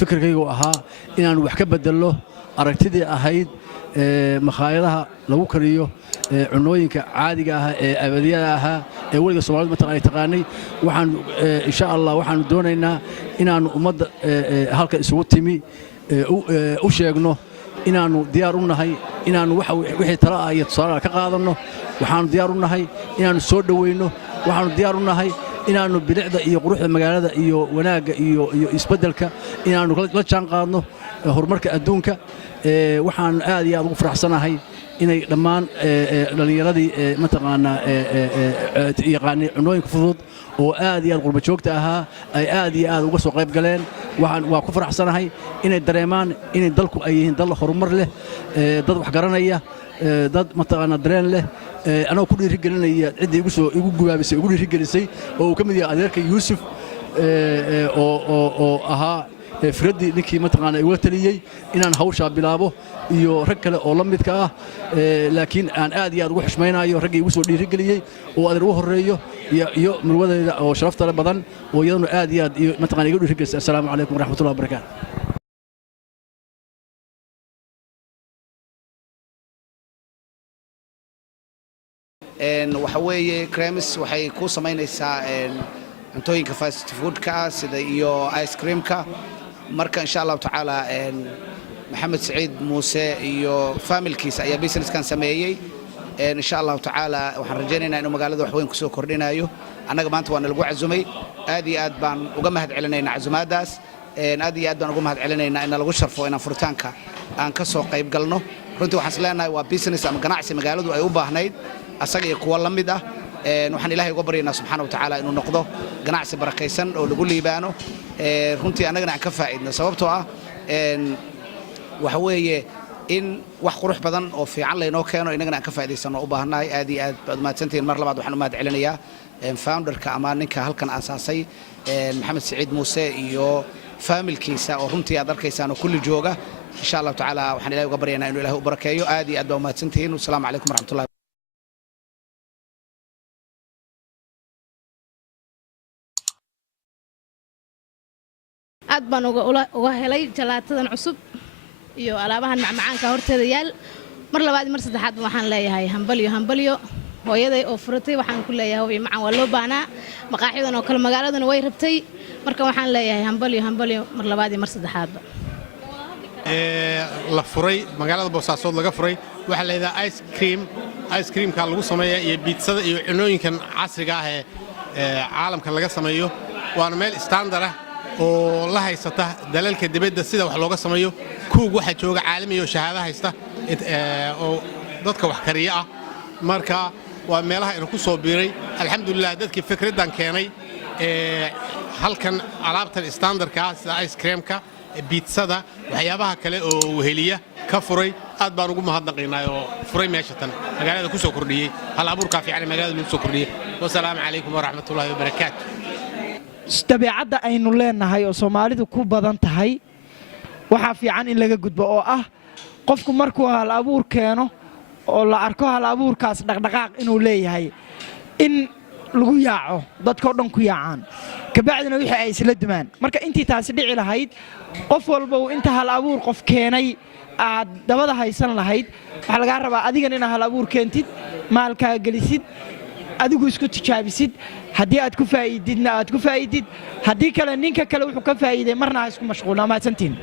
fikirkaygu ahaa inaan wax ka bedelo aragtidii ahayd makhaayadaha lagu kariyo cunooyinka caadiga ah ee abadiyada ahaa ee weliga Soomaalidu ay taqaanay waxaan insha Allah waxaan doonaynaa inaan ummadda halka isugu timi u sheegno inaanu diyaar u nahay inaanu wixii tala ah iyo tusaale ka qaadano waxaan diyaar u nahay inaanu soo dhaweyno waxaan diyaar u nahay inaanu bilicda iyo quruxda magaalada iyo wanaaga iyo isbeddelka inaanu la jaan qaadno horumarka adduunka waxaan aad iyo aad ugu faraxsanahay inay dhammaan dhalinyaradii mataqaanaa yaqaanay cunooyinka fudud oo aad iyo aad qurba joogta ahaa ay aad iyo aad uga soo qayb galeen waa ku faraxsanahay inay dareemaan inay dalku ay yihiin dal horumar leh dad wax garanaya dad mataqaanaa dareen leh anoo ku dhiirigelinaya ciddii igu gubaabisay ugu dhiirigelisay oo uu ka mid yahay adeerka Yuusuf oo ahaa firadii ninkii mataqaanaa igu taliyay inaan hawsha bilaabo iyo rag kale oo la midka ah laakiin aan aad iyo aad ugu xushmaynayo raggii igu soo dhiirigeliyay oo adeer ugu horeeyo iyo marwadeeda oo sharafta badan oo iyaduna aad iyo aad mataqaanaa igu dhiirigelisay assalaamu calaykum waraxmatullaahi wabarakaatuh waxa weeye creams waxay ku samaynaysaa cuntooyinka fast foodka sida iyo ice creamka marka insha Allah taala Maxamed Saciid Muuse iyo familkiisa ayaa businesskan sameeyay insha Allah taala waxaan rajaynaynaa inuu magaalada wax weyn ku soo kordhinayo annaga maanta waan lagu cazumay aad iyo aad baan uga mahad celinaynaa cazumaadaas aad iyo aad baan uga mahad celinaynaa in lagu sharfo in furitaanka aan ka soo qayb galno runtii waxaan isleenahay waa business ama ganacsi magaaladu ay u baahnayd asaga iyo kuwa la mid ah waxaan ilaahay uga baryaynaa subxaanahu wa ta'aala inuu noqdo ganacsi barakaysan oo lagu liibaano runtii annagana aan ka faa'iidno sababtoo ah waxa weeye in wax qurux badan oo fiican laynoo keeno inagana aan ka faa'iidaysano u baahanahay aad iyo aad baad mahadsantihiin mar labaad waxaan u mahad celinayaa founderka ama ninka halkan aasaasay Maxamed Saciid Muuse iyo familkiisa oo runtii aad arkaysaan oo kulli jooga insha Allah taala waxaan ilaahay uga baryaynaa inuu ilaahay u barakeeyo aad iyo aad baad mahadsantihiin wassalaamu calaykum waraxmatullahi aad baan uga helay jalaatadan cusub iyo alaabahan macmacaanka horteeda yaal mar labaad mar saddexaad waxaan leeyahay hambalyo hooyaday oo furatay waxaan ku leeyahay hooyo macaan waa loo baahnaa maqaaxidan oo kale magaaladana way rabtay marka waxaan leeyahay hambalyo mar labaad iyo mar saddexaadba la furay magaalada Boosaasood laga furay waxa la yiraahdaa ice creamka lagu sameeyo iyo pizza iyo cunooyinkan casriga ah ee caalamka laga sameeyo waana meel standard ah oo la haysata dalalka dibadda sida wax looga sameeyo kuug waxa jooga caalami iyo shahaado haysta oo dadka wax kariya ah marka waa meelaha inuu ku soo biiray alxamdulillah dadkii fikradan keenay halkan alaabtan standardka ah sida ice creamka biitsada waxyaabaha kale oo weheliya ka furay aad baan ugu mahadnaqaynaa oo furay meesha tan magaalada ku soo kordhiyay hal abuurka fiican magaalada lagu soo kordhiyay wassalaamu calaykum waraxmatullaahi wabarakaatuh dabeecadda aynu leenahay oo Soomaalidu ku badan tahay waxa fiican in laga gudbo oo ah qofku markuu hal abuur keeno oo la arko hal abuurkaas dhaqdhaqaaq inuu leeyahay in lagu yaaco dadka dhan ku yaacaan kabacdina wixii ay isla dumaan marka intii taasi dhici lahayd qof walba uu inta hal abuur qof keenay aad dabada haysan lahayd waxa laga rabaa adigan in hal abuur keentid maalka gelisid adigu isku tijaabisid haddii aad ku faa'iididna aad ku faa'iidid haddii kale ninka kale wuxuu ka faa'iiday marna isku mashquulna ma santiin